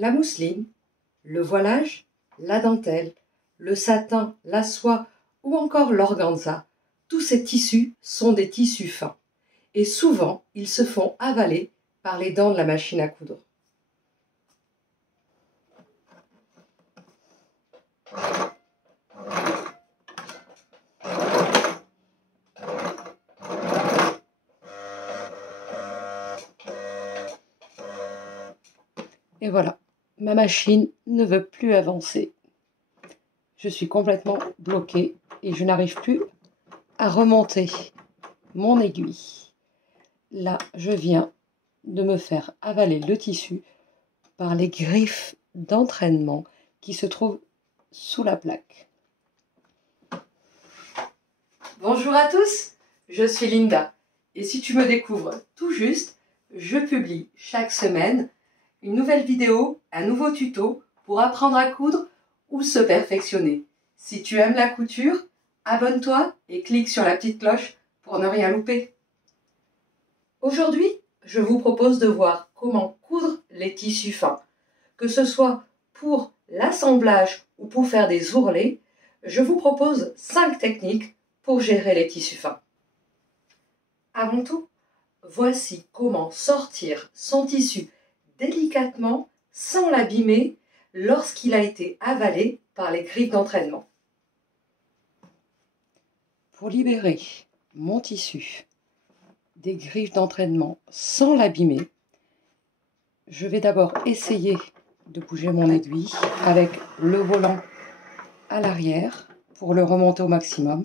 La mousseline, le voilage, la dentelle, le satin, la soie ou encore l'organza, tous ces tissus sont des tissus fins et souvent ils se font avaler par les dents de la machine à coudre. Et voilà, ma machine ne veut plus avancer. Je suis complètement bloquée et je n'arrive plus à remonter mon aiguille. Là, je viens de me faire avaler le tissu par les griffes d'entraînement qui se trouvent sous la plaque. Bonjour à tous, je suis Linda et si tu me découvres tout juste, je publie chaque semaine une nouvelle vidéo, un nouveau tuto pour apprendre à coudre ou se perfectionner. Si tu aimes la couture, abonne-toi et clique sur la petite cloche pour ne rien louper. Aujourd'hui, je vous propose de voir comment coudre les tissus fins. Que ce soit pour l'assemblage ou pour faire des ourlets, je vous propose 5 techniques pour gérer les tissus fins. Avant tout, voici comment sortir son tissu délicatement sans l'abîmer lorsqu'il a été avalé par les griffes d'entraînement. Pour libérer mon tissu des griffes d'entraînement sans l'abîmer, je vais d'abord essayer de bouger mon aiguille avec le volant à l'arrière pour le remonter au maximum.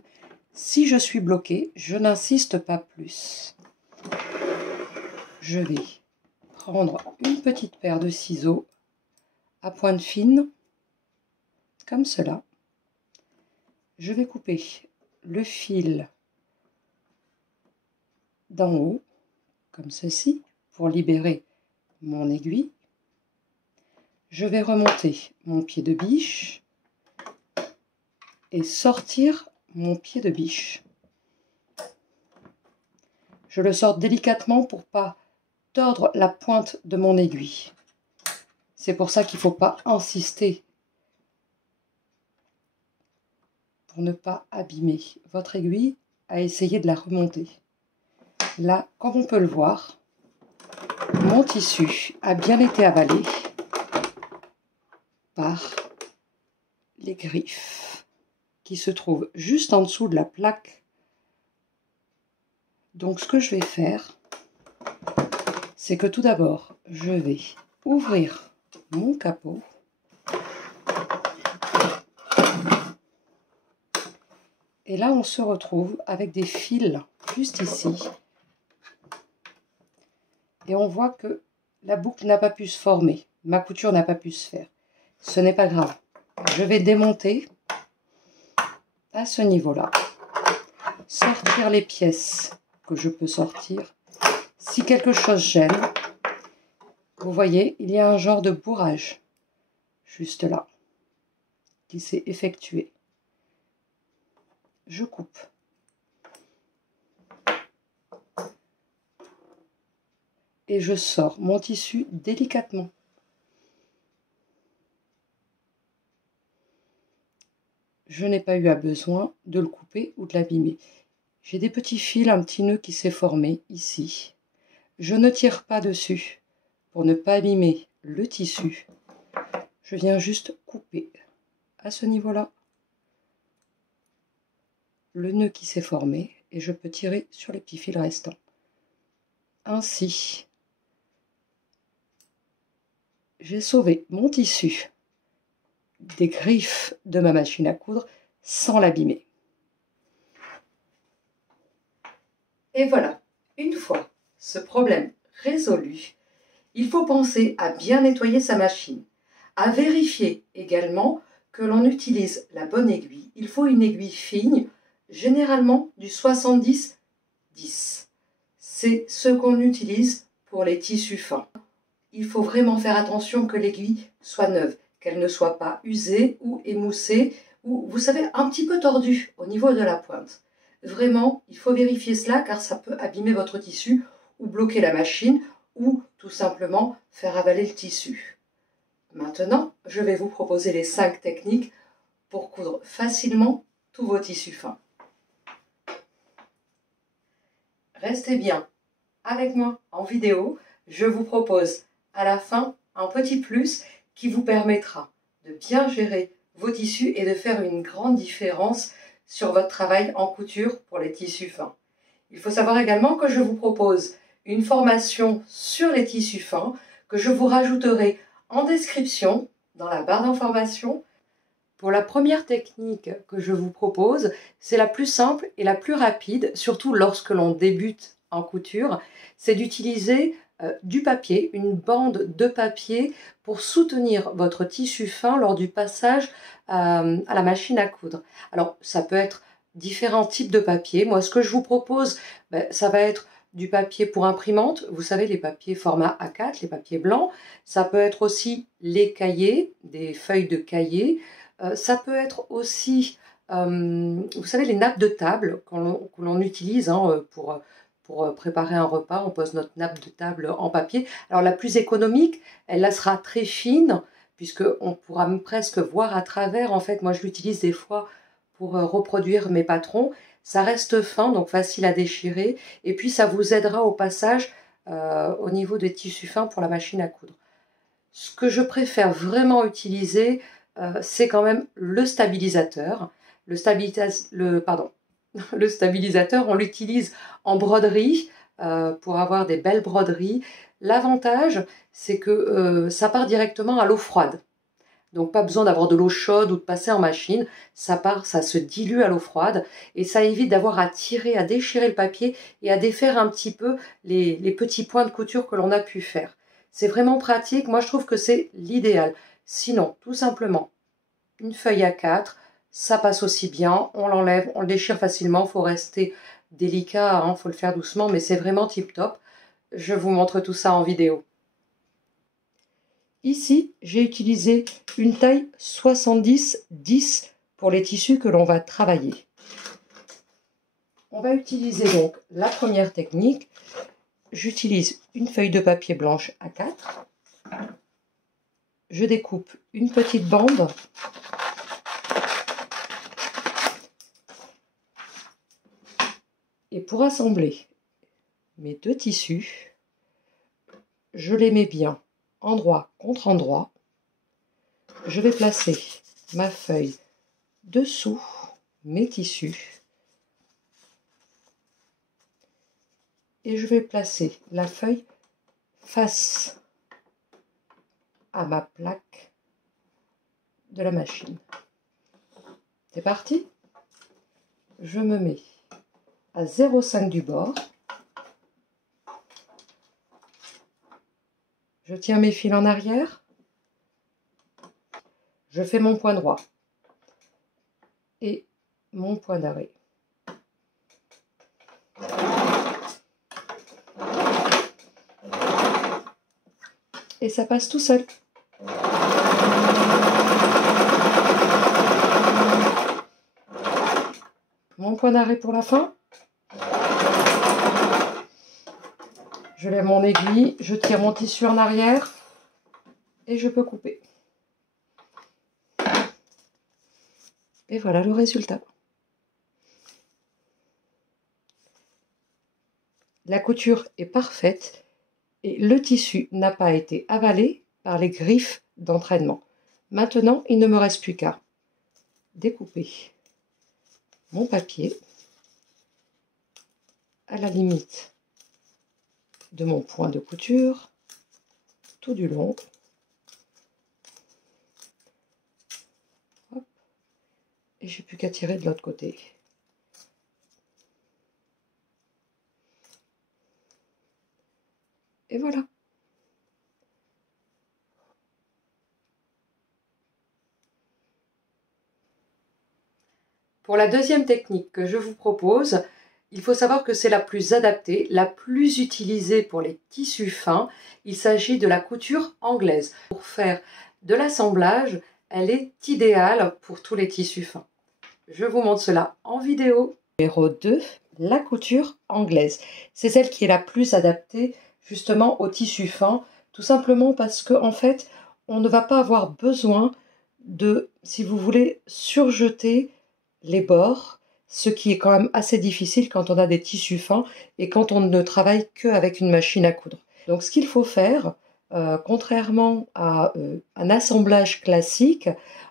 Si je suis bloquée, je n'insiste pas plus. Je vais prendre une petite paire de ciseaux à pointe fine, comme cela. Je vais couper le fil d'en haut, comme ceci, pour libérer mon aiguille. Je vais remonter mon pied de biche et sortir mon pied de biche. Je le sors délicatement pour pas tordre la pointe de mon aiguille. C'est pour ça qu'il ne faut pas insister pour ne pas abîmer votre aiguille à essayer de la remonter. Là, comme on peut le voir, mon tissu a bien été avalé par les griffes qui se trouvent juste en dessous de la plaque. Donc ce que je vais faire, c'est que tout d'abord, je vais ouvrir mon capot et là on se retrouve avec des fils juste ici et on voit que la boucle n'a pas pu se former, ma couture n'a pas pu se faire. Ce n'est pas grave, je vais démonter à ce niveau-là, sortir les pièces que je peux sortir. Si quelque chose gêne, vous voyez, il y a un genre de bourrage juste là qui s'est effectué. Je coupe. Et je sors mon tissu délicatement. Je n'ai pas eu besoin de le couper ou de l'abîmer. J'ai des petits fils, un petit nœud qui s'est formé ici. Je ne tire pas dessus pour ne pas abîmer le tissu. Je viens juste couper à ce niveau-là le nœud qui s'est formé et je peux tirer sur les petits fils restants. Ainsi, j'ai sauvé mon tissu des griffes de ma machine à coudre sans l'abîmer. Et voilà, une fois ce problème résolu, il faut penser à bien nettoyer sa machine, à vérifier également que l'on utilise la bonne aiguille. Il faut une aiguille fine, généralement du 70-10. C'est ce qu'on utilise pour les tissus fins. Il faut vraiment faire attention que l'aiguille soit neuve, qu'elle ne soit pas usée ou émoussée, ou vous savez, un petit peu tordue au niveau de la pointe. Vraiment, il faut vérifier cela car ça peut abîmer votre tissu ou bloquer la machine ou tout simplement faire avaler le tissu. Maintenant, je vais vous proposer les 5 techniques pour coudre facilement tous vos tissus fins. Restez bien avec moi en vidéo. Je vous propose à la fin un petit plus qui vous permettra de bien gérer vos tissus et de faire une grande différence sur votre travail en couture pour les tissus fins. Il faut savoir également que je vous propose une formation sur les tissus fins que je vous rajouterai en description dans la barre d'information. Pour la première technique que je vous propose, c'est la plus simple et la plus rapide, surtout lorsque l'on débute en couture, c'est d'utiliser du papier, une bande de papier pour soutenir votre tissu fin lors du passage à la machine à coudre. Alors, ça peut être différents types de papier. Moi, ce que je vous propose, ça va être du papier pour imprimante, vous savez, les papiers format A4, les papiers blancs. Ça peut être aussi les cahiers, des feuilles de cahier. Ça peut être aussi, vous savez, les nappes de table que l'on utilise pour préparer un repas. On pose notre nappe de table en papier. Alors la plus économique, elle sera très fine, puisqu'on pourra presque voir à travers. En fait, moi je l'utilise des fois pour reproduire mes patrons. Ça reste fin, donc facile à déchirer. Et puis ça vous aidera au passage au niveau des tissus fins pour la machine à coudre. Ce que je préfère vraiment utiliser, c'est quand même le stabilisateur. Le stabilisateur, on l'utilise en broderie pour avoir des belles broderies. L'avantage, c'est que ça part directement à l'eau froide. Donc pas besoin d'avoir de l'eau chaude ou de passer en machine. Ça se dilue à l'eau froide et ça évite d'avoir à tirer, à déchirer le papier et à défaire un petit peu les petits points de couture que l'on a pu faire. C'est vraiment pratique. Moi, je trouve que c'est l'idéal. Sinon, tout simplement, une feuille A4, ça passe aussi bien. On l'enlève, on le déchire facilement. Il faut rester délicat, il faut le faire doucement, mais c'est vraiment tip top. Je vous montre tout ça en vidéo. Ici, j'ai utilisé une taille 70-10 pour les tissus que l'on va travailler. On va utiliser donc la première technique. J'utilise une feuille de papier blanche A4. Je découpe une petite bande. Et pour assembler mes deux tissus, je les mets bien endroit contre endroit. Je vais placer ma feuille dessous mes tissus et je vais placer la feuille face à ma plaque de la machine. C'est parti. Je me mets à 0,5 du bord. Je tiens mes fils en arrière. Je fais mon point droit et mon point d'arrêt. Et ça passe tout seul. Mon point d'arrêt pour la fin. Je lève mon aiguille, je tire mon tissu en arrière et je peux couper. Et voilà le résultat. La couture est parfaite et le tissu n'a pas été avalé par les griffes d'entraînement. Maintenant, il ne me reste plus qu'à découper mon papier à la limite de mon point de couture tout du long. Hop. Et j'ai plus qu'à tirer de l'autre côté. Et voilà. Pour la deuxième technique que je vous propose, il faut savoir que c'est la plus adaptée, la plus utilisée pour les tissus fins. Il s'agit de la couture anglaise. Pour faire de l'assemblage, elle est idéale pour tous les tissus fins. Je vous montre cela en vidéo. Numéro 2, la couture anglaise. C'est celle qui est la plus adaptée justement au tissu fin, tout simplement parce que en fait, on ne va pas avoir besoin de, si vous voulez, surjeter les bords, ce qui est quand même assez difficile quand on a des tissus fins et quand on ne travaille qu'avec une machine à coudre. Donc ce qu'il faut faire, contrairement à un assemblage classique,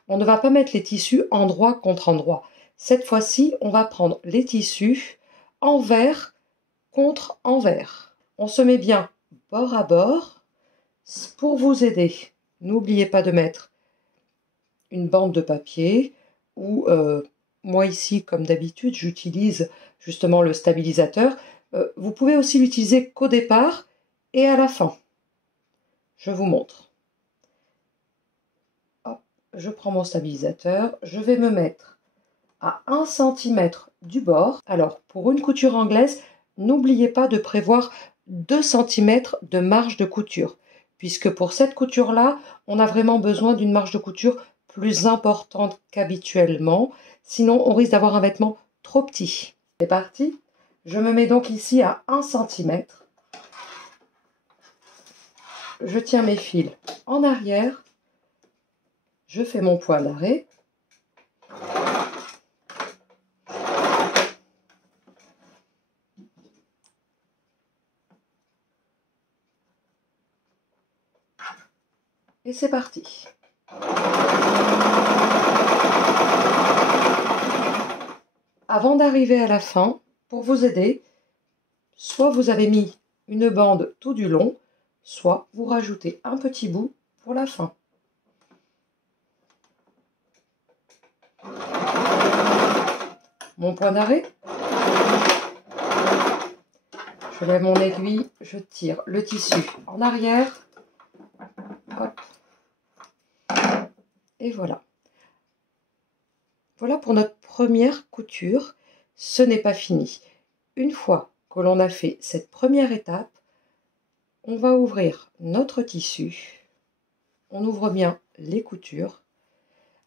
on ne va pas mettre les tissus endroit contre endroit. Cette fois-ci, on va prendre les tissus envers contre envers. On se met bien bord à bord. Pour vous aider, n'oubliez pas de mettre une bande de papier ou moi ici, comme d'habitude, j'utilise justement le stabilisateur. Vous pouvez aussi l'utiliser qu'au départ et à la fin. Je vous montre. Hop, je prends mon stabilisateur, je vais me mettre à 1 cm du bord. Alors, pour une couture anglaise, n'oubliez pas de prévoir 2 cm de marge de couture, puisque pour cette couture-là, on a vraiment besoin d'une marge de couture plus importante qu'habituellement, sinon on risque d'avoir un vêtement trop petit. C'est parti. Je me mets donc ici à 1 cm. Je tiens mes fils en arrière. Je fais mon point d'arrêt. Et c'est parti. Avant d'arriver à la fin, pour vous aider, soit vous avez mis une bande tout du long, soit vous rajoutez un petit bout pour la fin. Mon point d'arrêt. Je lève mon aiguille, je tire le tissu en arrière. Hop. Et voilà. Voilà pour notre première couture. Ce n'est pas fini. Une fois que l'on a fait cette première étape, on va ouvrir notre tissu. On ouvre bien les coutures.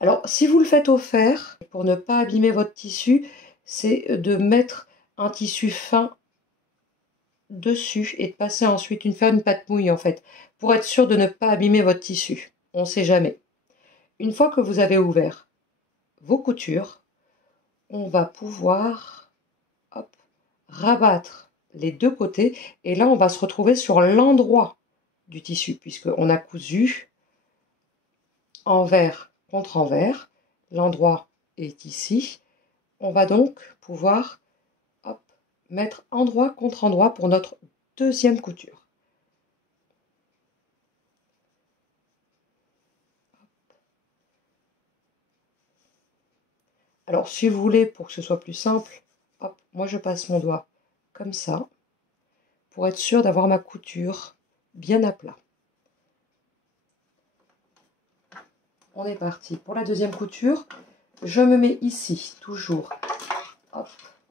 Alors, si vous le faites au fer, pour ne pas abîmer votre tissu, c'est de mettre un tissu fin dessus et de passer ensuite faire une pâte mouille en fait, pour être sûr de ne pas abîmer votre tissu. On ne sait jamais. Une fois que vous avez ouvert vos coutures, on va pouvoir rabattre les deux côtés et là on va se retrouver sur l'endroit du tissu puisqu'on a cousu envers contre envers. L'endroit est ici. On va donc pouvoir mettre endroit contre endroit pour notre deuxième couture. Alors si vous voulez, pour que ce soit plus simple, moi je passe mon doigt comme ça pour être sûr d'avoir ma couture bien à plat. On est parti pour la deuxième couture. Je me mets ici toujours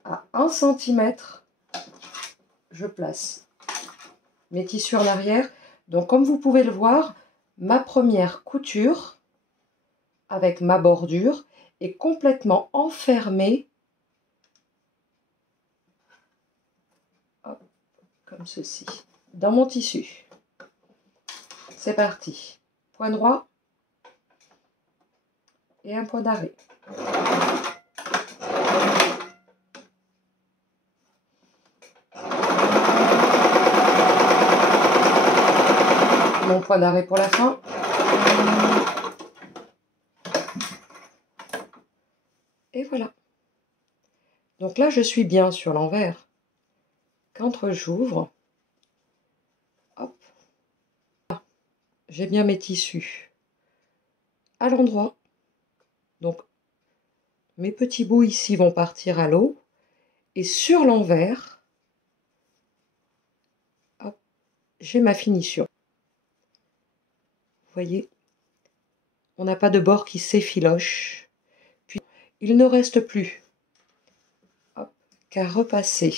à 1 cm. Je place mes tissus en arrière. Donc comme vous pouvez le voir, ma première couture avec ma bordure est complètement enfermée comme ceci dans mon tissu. C'est parti. Point droit et un point d'arrêt. Mon point d'arrêt pour la fin. Et voilà. Donc là, je suis bien sur l'envers. Quand j'ouvre, hop, j'ai bien mes tissus à l'endroit. Donc, mes petits bouts ici vont partir à l'eau. Et sur l'envers, j'ai ma finition. Vous voyez, on n'a pas de bord qui s'effiloche. Puis, il ne reste plus qu'à repasser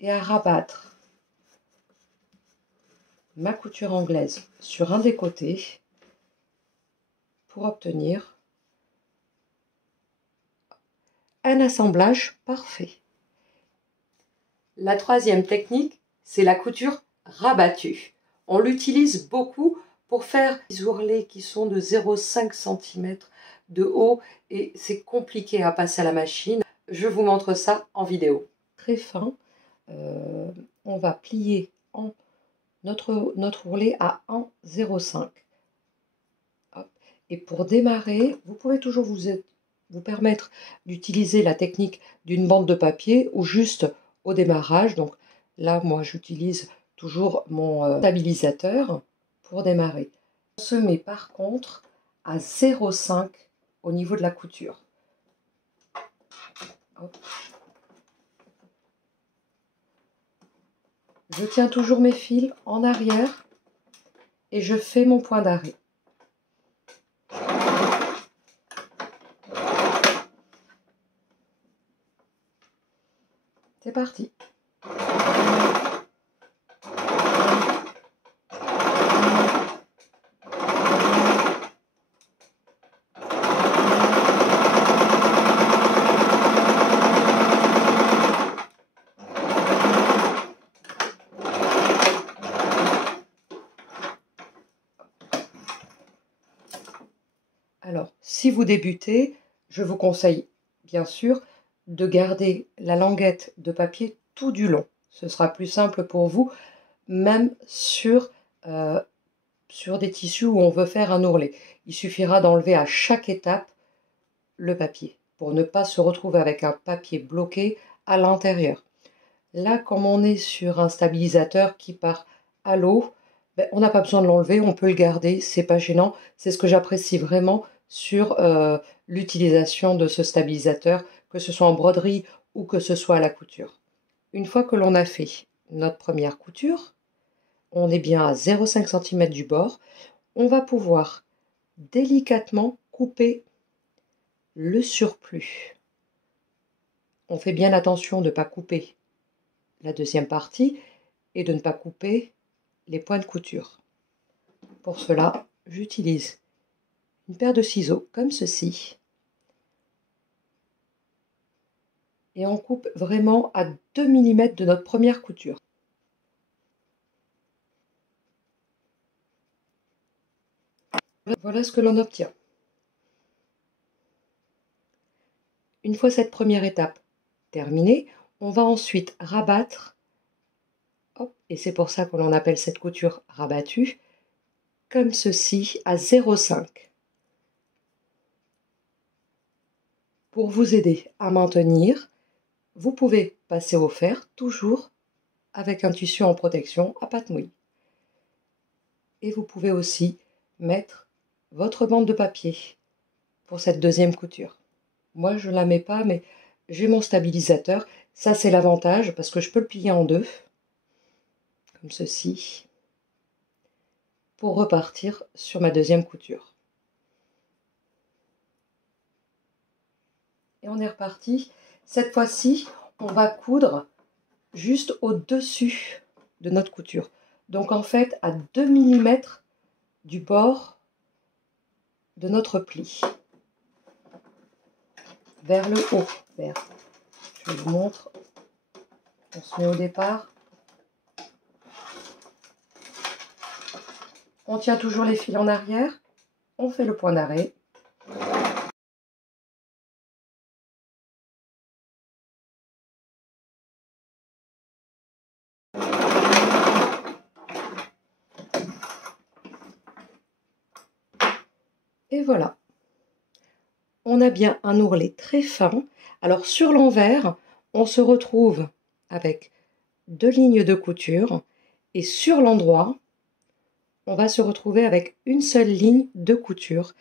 et à rabattre ma couture anglaise sur un des côtés pour obtenir un assemblage parfait. La troisième technique, c'est la couture rabattue. On l'utilise beaucoup pour faire des ourlets qui sont de 0,5 cm de haut et c'est compliqué à passer à la machine. Je vous montre ça en vidéo. Très fin, on va plier notre ourlet à 1,05. Et pour démarrer, vous pouvez toujours vous permettre d'utiliser la technique d'une bande de papier ou juste au démarrage. Donc là, moi, j'utilise toujours mon stabilisateur pour démarrer. On se met par contre à 0,5 au niveau de la couture. Hop. Je tiens toujours mes fils en arrière et je fais mon point d'arrêt. C'est parti. Alors, si vous débutez, je vous conseille bien sûr de garder la languette de papier tout du long. Ce sera plus simple pour vous, même sur des tissus où on veut faire un ourlet. Il suffira d'enlever à chaque étape le papier pour ne pas se retrouver avec un papier bloqué à l'intérieur. Là, comme on est sur un stabilisateur qui part à l'eau, on n'a pas besoin de l'enlever, on peut le garder, c'est pas gênant. C'est ce que j'apprécie vraiment sur l'utilisation de ce stabilisateur, que ce soit en broderie ou que ce soit à la couture. Une fois que l'on a fait notre première couture, on est bien à 0,5 cm du bord, on va pouvoir délicatement couper le surplus. On fait bien attention de ne pas couper la deuxième partie et de ne pas couper les points de couture. Pour cela, j'utilise une paire de ciseaux comme ceci et on coupe vraiment à 2 mm de notre première couture. Voilà ce que l'on obtient. Une fois cette première étape terminée, on va ensuite rabattre, hop, et c'est pour ça que l'on appelle cette couture rabattue, comme ceci à 0,5. Pour vous aider à maintenir, vous pouvez passer au fer, toujours avec un tissu en protection à pâte mouille. Et vous pouvez aussi mettre votre bande de papier pour cette deuxième couture. Moi, je ne la mets pas, mais j'ai mon stabilisateur. Ça, c'est l'avantage parce que je peux le plier en deux, comme ceci, pour repartir sur ma deuxième couture. Et on est reparti. Cette fois-ci, on va coudre juste au-dessus de notre couture. Donc en fait, à 2 mm du bord de notre pli. Vers le haut. Je vous montre. On se met au départ. On tient toujours les fils en arrière. On fait le point d'arrêt. Et voilà. On a bien un ourlet très fin. Alors sur l'envers, on se retrouve avec 2 lignes de couture. Et sur l'endroit, on va se retrouver avec une seule ligne de couture,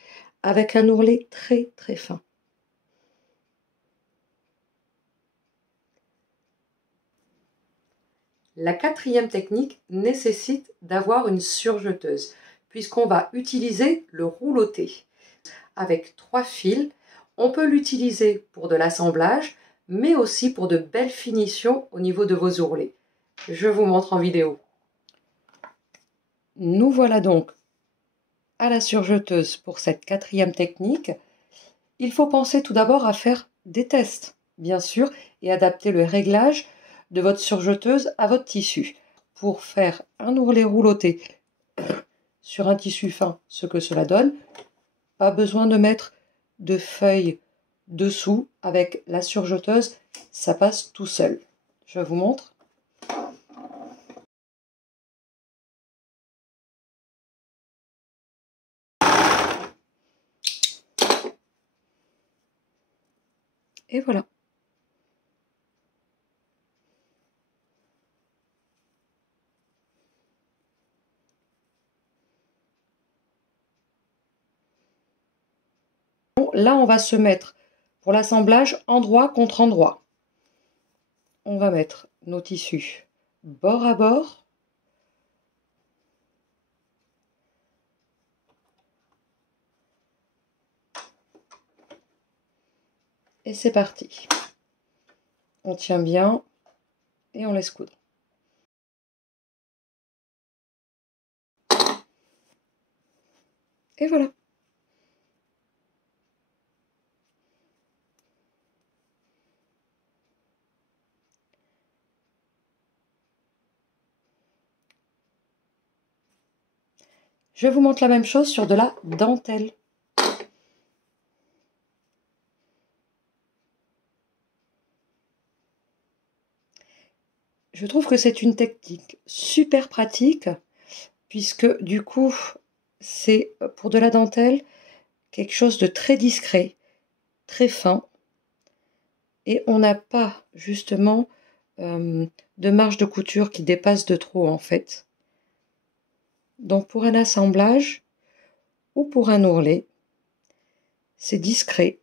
avec un ourlet très très fin. La quatrième technique nécessite d'avoir une surjeteuse, puisqu'on va utiliser le rouloté. Avec 3 fils, on peut l'utiliser pour de l'assemblage, mais aussi pour de belles finitions au niveau de vos ourlets. Je vous montre en vidéo. Nous voilà donc à la surjeteuse pour cette quatrième technique. Il faut penser tout d'abord à faire des tests, bien sûr, et adapter le réglage de votre surjeteuse à votre tissu. Pour faire un ourlet rouloté sur un tissu fin ce que cela donne. Pas besoin de mettre de feuilles dessous avec la surjeteuse, ça passe tout seul. Je vous montre. Et voilà. Là, on va se mettre pour l'assemblage endroit contre endroit. On va mettre nos tissus bord à bord. Et c'est parti. On tient bien et on laisse coudre. Et voilà. Je vous montre la même chose sur de la dentelle. Je trouve que c'est une technique super pratique puisque du coup, c'est pour de la dentelle quelque chose de très discret, très fin. Et on n'a pas justement de marge de couture qui dépasse de trop en fait. Donc pour un assemblage ou pour un ourlet, c'est discret,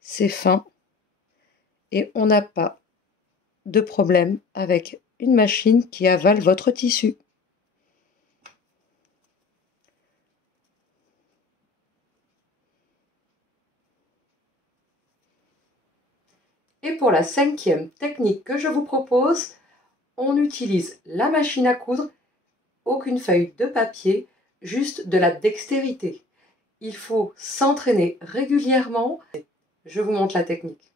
c'est fin et on n'a pas de problème avec une machine qui avale votre tissu. Et pour la 5e technique que je vous propose, on utilise la machine à coudre, aucune feuille de papier, juste de la dextérité. Il faut s'entraîner régulièrement. Je vous montre la technique.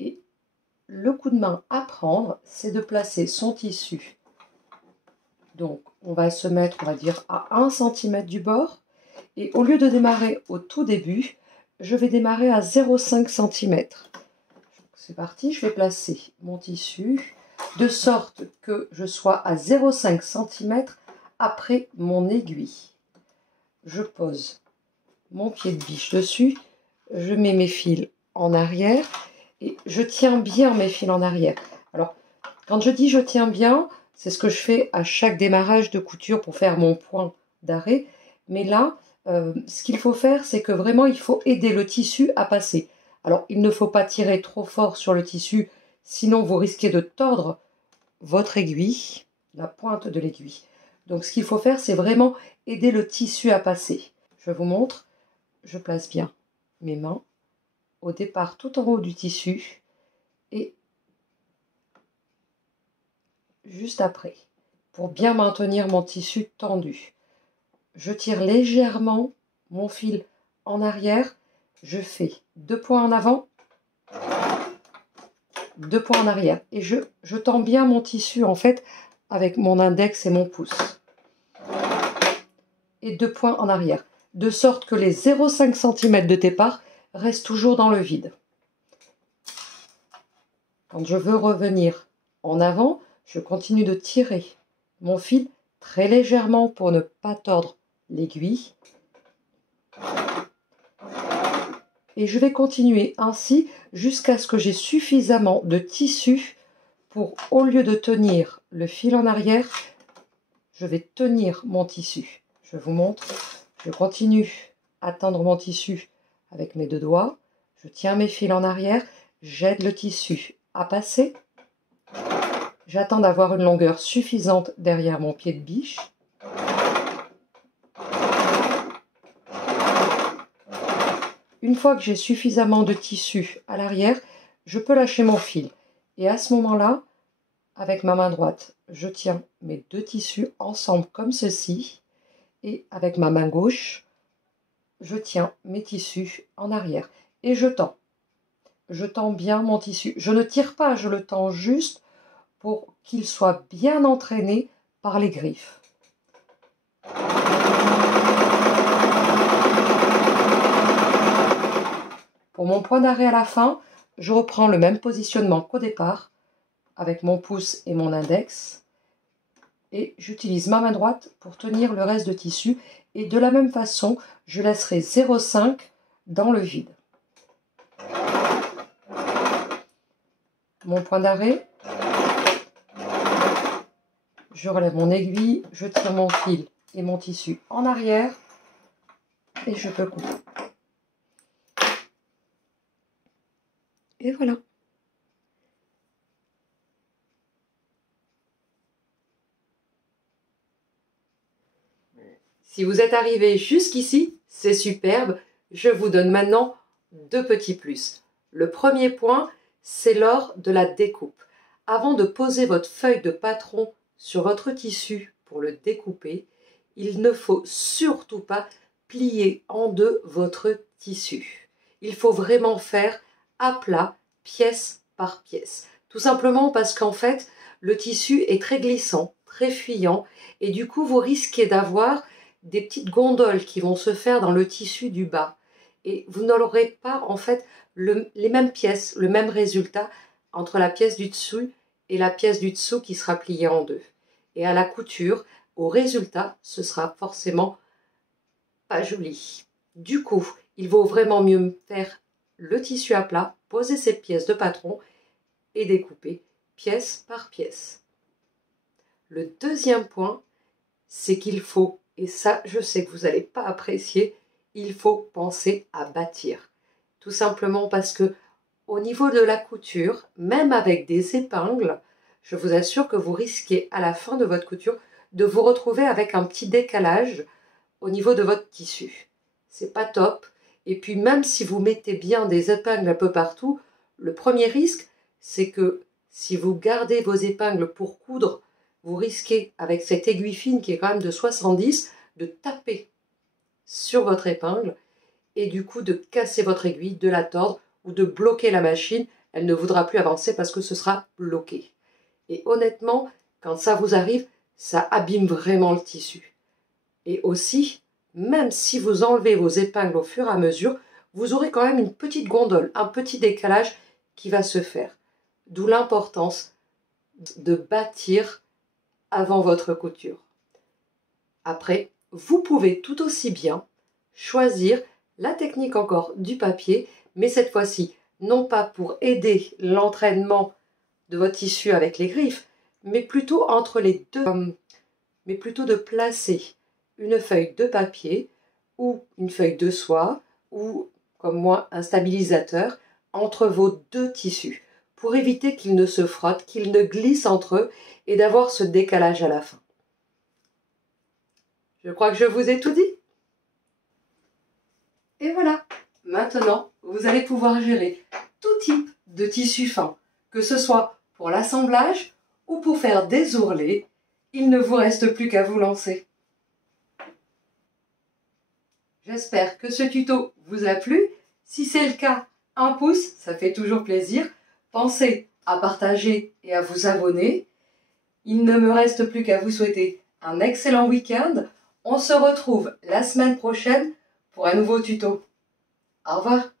Et le coup de main à prendre, c'est de placer son tissu. Donc, on va se mettre, on va dire, à 1 cm du bord. Et au lieu de démarrer au tout début, je vais démarrer à 0,5 cm. C'est parti, je vais placer mon tissu de sorte que je sois à 0,5 cm après mon aiguille. Je pose mon pied de biche dessus, je mets mes fils en arrière et je tiens bien mes fils en arrière. Alors, quand je dis je tiens bien, c'est ce que je fais à chaque démarrage de couture pour faire mon point d'arrêt. Mais là, ce qu'il faut faire, c'est que vraiment, il faut aider le tissu à passer. Alors, il ne faut pas tirer trop fort sur le tissu, sinon vous risquez de tordre votre aiguille, la pointe de l'aiguille. Donc, ce qu'il faut faire, c'est vraiment aider le tissu à passer. Je vous montre, je place bien mes mains au départ tout en haut du tissu et juste après, pour bien maintenir mon tissu tendu. Je tire légèrement mon fil en arrière, je fais 2 points en avant, 2 points en arrière. Et je tends bien mon tissu en fait avec mon index et mon pouce. Et 2 points en arrière. De sorte que les 0,5 cm de départ restent toujours dans le vide. Quand je veux revenir en avant, je continue de tirer mon fil très légèrement pour ne pas tordre l'aiguille. Et je vais continuer ainsi jusqu'à ce que j'ai suffisamment de tissu pour, au lieu de tenir le fil en arrière, je vais tenir mon tissu. Je vous montre. Je continue à tendre mon tissu avec mes 2 doigts. Je tiens mes fils en arrière. J'aide le tissu à passer. J'attends d'avoir une longueur suffisante derrière mon pied de biche. Une fois que j'ai suffisamment de tissu à l'arrière, je peux lâcher mon fil. Et à ce moment-là, avec ma main droite, je tiens mes 2 tissus ensemble comme ceci. Et avec ma main gauche, je tiens mes tissus en arrière. Et je tends. Je tends bien mon tissu. Je ne tire pas, je le tends juste pour qu'il soit bien entraîné par les griffes. Pour mon point d'arrêt à la fin, je reprends le même positionnement qu'au départ, avec mon pouce et mon index. Et j'utilise ma main droite pour tenir le reste de tissu. Et de la même façon, je laisserai 0,5 dans le vide. Mon point d'arrêt. Je relève mon aiguille, je tire mon fil et mon tissu en arrière et je peux coudre. Et voilà. Si vous êtes arrivé jusqu'ici, c'est superbe. Je vous donne maintenant 2 petits plus. Le premier point, c'est lors de la découpe. Avant de poser votre feuille de patron sur votre tissu pour le découper, il ne faut surtout pas plier en deux votre tissu. Il faut vraiment faire à plat, pièce par pièce. Tout simplement parce qu'en fait, le tissu est très glissant, très fuyant, et du coup, vous risquez d'avoir des petites gondoles qui vont se faire dans le tissu du bas. Et vous n'aurez pas en fait les mêmes pièces, le même résultat entre la pièce du dessus et la pièce du dessous qui sera pliée en deux. Et à la couture, au résultat, ce sera forcément pas joli. Du coup, il vaut vraiment mieux faire le tissu à plat, poser ses pièces de patron et découper pièce par pièce. Le deuxième point, c'est qu'il faut, et ça je sais que vous n'allez pas apprécier, il faut penser à bâtir. Tout simplement parce que au niveau de la couture, même avec des épingles, je vous assure que vous risquez à la fin de votre couture de vous retrouver avec un petit décalage au niveau de votre tissu. C'est pas top. Et puis même si vous mettez bien des épingles un peu partout, le premier risque, c'est que si vous gardez vos épingles pour coudre, vous risquez, avec cette aiguille fine qui est quand même de 70, de taper sur votre épingle et du coup de casser votre aiguille, de la tordre ou de bloquer la machine. Elle ne voudra plus avancer parce que ce sera bloqué. Et honnêtement, quand ça vous arrive, ça abîme vraiment le tissu. Et aussi, même si vous enlevez vos épingles au fur et à mesure, vous aurez quand même une petite gondole, un petit décalage qui va se faire. D'où l'importance de bâtir avant votre couture. Après, vous pouvez tout aussi bien choisir la technique encore du papier, mais cette fois-ci, non pas pour aider l'entraînement de votre tissu avec les griffes, mais plutôt entre les deux, mais plutôt de placer une feuille de papier ou une feuille de soie ou, comme moi, un stabilisateur entre vos deux tissus pour éviter qu'ils ne se frottent, qu'ils ne glissent entre eux et d'avoir ce décalage à la fin. Je crois que je vous ai tout dit. Et voilà, maintenant, vous allez pouvoir gérer tout type de tissu fin, que ce soit pour l'assemblage ou pour faire des ourlets. Il ne vous reste plus qu'à vous lancer. J'espère que ce tuto vous a plu. Si c'est le cas, un pouce, ça fait toujours plaisir. Pensez à partager et à vous abonner. Il ne me reste plus qu'à vous souhaiter un excellent week-end. On se retrouve la semaine prochaine pour un nouveau tuto. Au revoir.